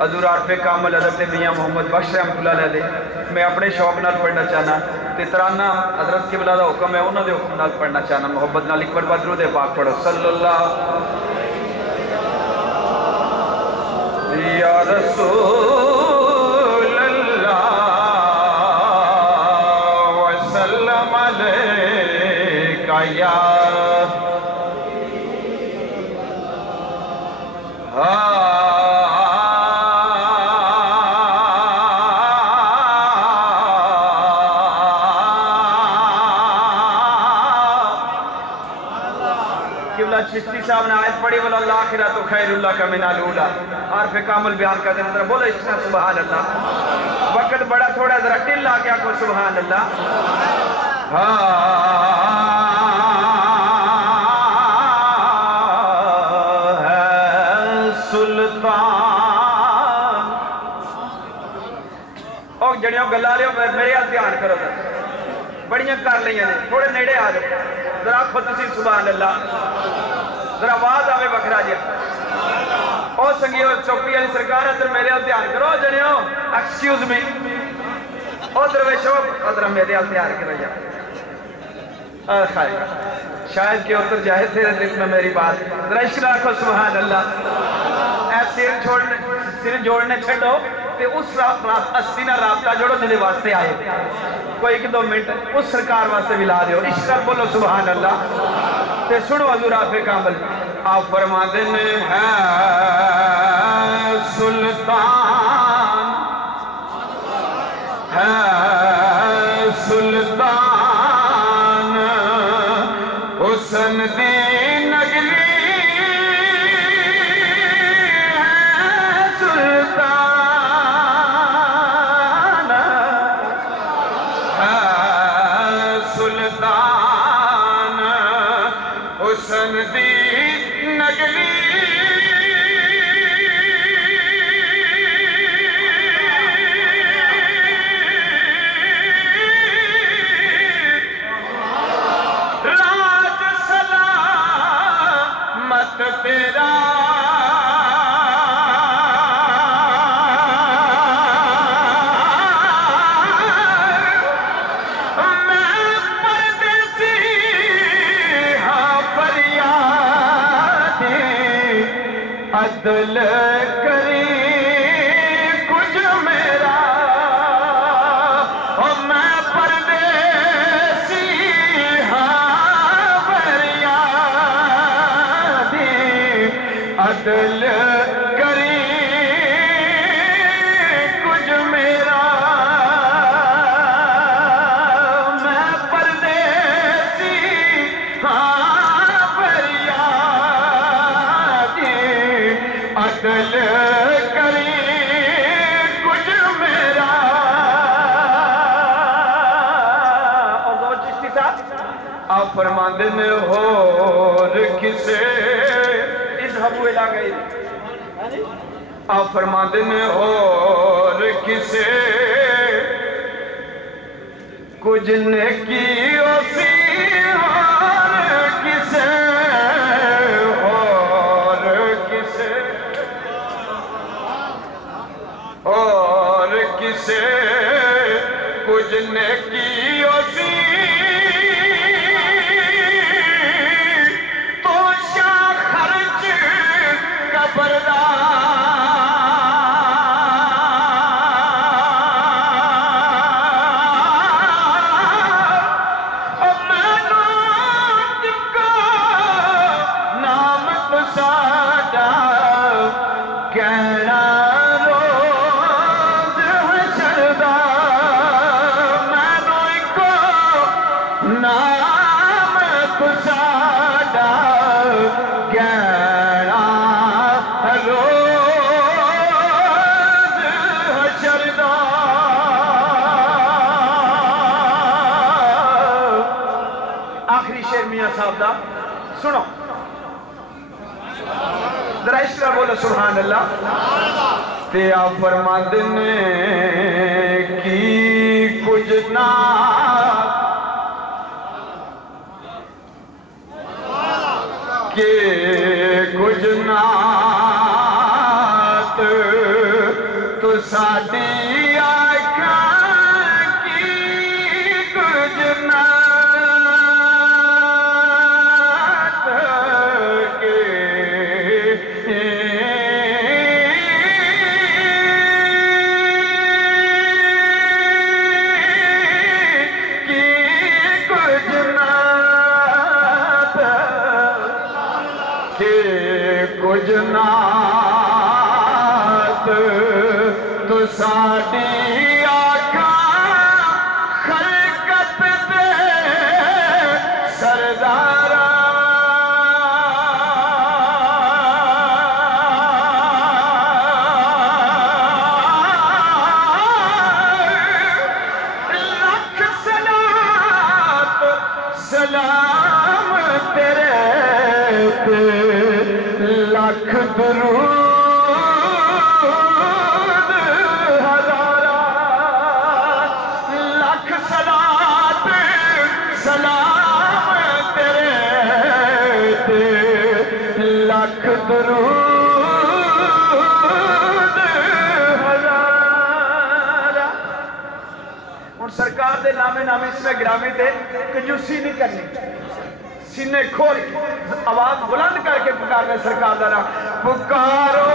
حضور عارف کامل حضرت میاں محمد بخش رحمت اللہ علیہ دے میں اپنے شوق نال پڑھنا چاہنا تے ترانہ حضرت قبلہ دا حکم ہے انہوں دے حکم نال پڑھنا چاہنا محبت نال ایک بار درود پاک پڑھو صلی اللہ یا رسول اللہ وسلم علیکہ یا چشتی صاحب نے آیت پڑھی وَلَا الْآخِرَةُ خَيْرُ لَكَ مِنَ الْأُولَىٰ عارف کامل بیان کر دینا بولو اتنا سبحان اللہ وقت بڑا تھوڑا ذرا ٹل آ گیا کو سبحان اللہ سلطان اور جڑیوں گلا رہے ہو میرے ہاتھ دھیان کرو بڑیاں کر لیں تھوڑے نیڑے آ جاؤ ذرا خود تسی سبحان اللہ ذرا آواز آوے بکرا جی او سنگیو چوپی علی سرکار ادھر میرے حال دھیان کرو جنیو ایکسکیوز می او درویشو ادھر میرے حال دھیان کرو جا خائر شاید کہ اتر جائے تیرے دل میں میری بات ذرا اشکرا رکھو سبحان اللہ اے سیر جوڑنے چھڑو تے اس اسینہ رابطہ جوڑو جنہیں واسطے آئے کوئی ایک دو منٹ اس سرکار واسطے ملا دیو اشکر بولو سبحان اللہ تے سنو حضور عارف کامل آپ فرما دینے ہیں سلطان ہے سلطان حسن دی نگری حسن دی نگری راج سلامت تیرا عدل کری کچھ میرا اور میں پردیسی ہاں فریادی عدل کری کچھ میرا میں پردیسی ہاں فریادی عدل کری کچھ میرا اور دو چشتی صاحب آپ فرماندن اور کسے اذهبوا الى غیری آپ فرماندن اور کسے کچھ نیکی اسی اور کسے اور کسے کچھ نیکی اسی تو شاہ خرچ قبردار اب میں نام کا نام تو سادا کہنا نام کسادا گیرا روز حشردا آخری شعر میاں صاحب دا سنو ذرا اشترا بولو سبحان اللہ تے آپ فرماندن کی کچھ نہ کہ کچھ نات تو ساڈی آنکھاں کی کچھ نات کے کچھ نات تو ساڈی آنکھاں خلقت دے سردارا لکھ صلاۃ سلام تیرے لکھ درود ہزارہ لکھ صلاۃ سلام تیرے لکھ درود ہزارہ۔ اور سرکار دے نامے اس میں گرامی دے کنجوسی نہیں کرنی، سینے کھول آواز بلند کر کے پکارنے سرکار دا نام پکارو